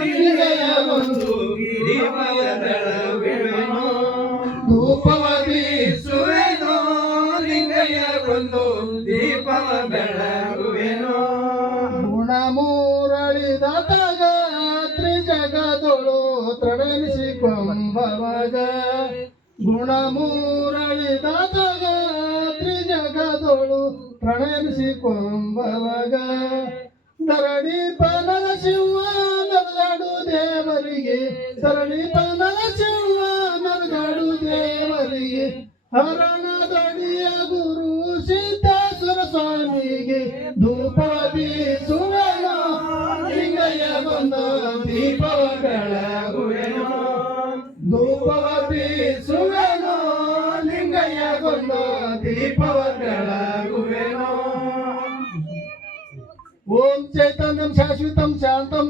ಲಿಂಗಯ್ಯಗೊಂದು ದೀಪವ ಬೆಳಗುವೆನೋ ಧೂಪವ ಬೀಸುವೆನೋ ಲಿಂಗಯ್ಯಗೊಂದು ದೀಪವ ಬೆಳಗುವೆನೋ ಗುಣಮೂರಳಿದಾತಗ ತ್ರಿಜಗದೊಳು ತೃಣನಿಸಿಕೊಂಬವಾಗ ಗುಣಮೂರಳಿದಾತಗ ತ್ರಿಜಗದೊಳು ಪ್ರಣಯಿಸಿಕೊಂಬವಾಗ ಧರಣಿ ಪನರ ಶಿವ ನರಗಾಡು ದೇವರಿಗೆ ಧರಣಿ ಪನರ ಶಿವ ನರಗಾಡು ದೇವರಿಗೆ ಹರಣದಡಿಯ ಗುರು ಸಿದ್ದೇಶ್ವರ ಸ್ವಾಮಿಗೆ ಧೂಪ ಬೀಸುವೆನೋ ಲಿಂಗಯ್ಯಗೊಂದು ದೀಪವ ಬೆಳಗುವೆನೋ ಧೂಪವ ಬೀಸುವೆನೋ ಲಿಂಗಯ್ಯಗೊಂದು ದೀಪವ ಬೆಳಗುವೆನೋ ಓಂ ಚೈತನ್ಯಂ ಶಾಶ್ವತಂ ಶಾಂತಂ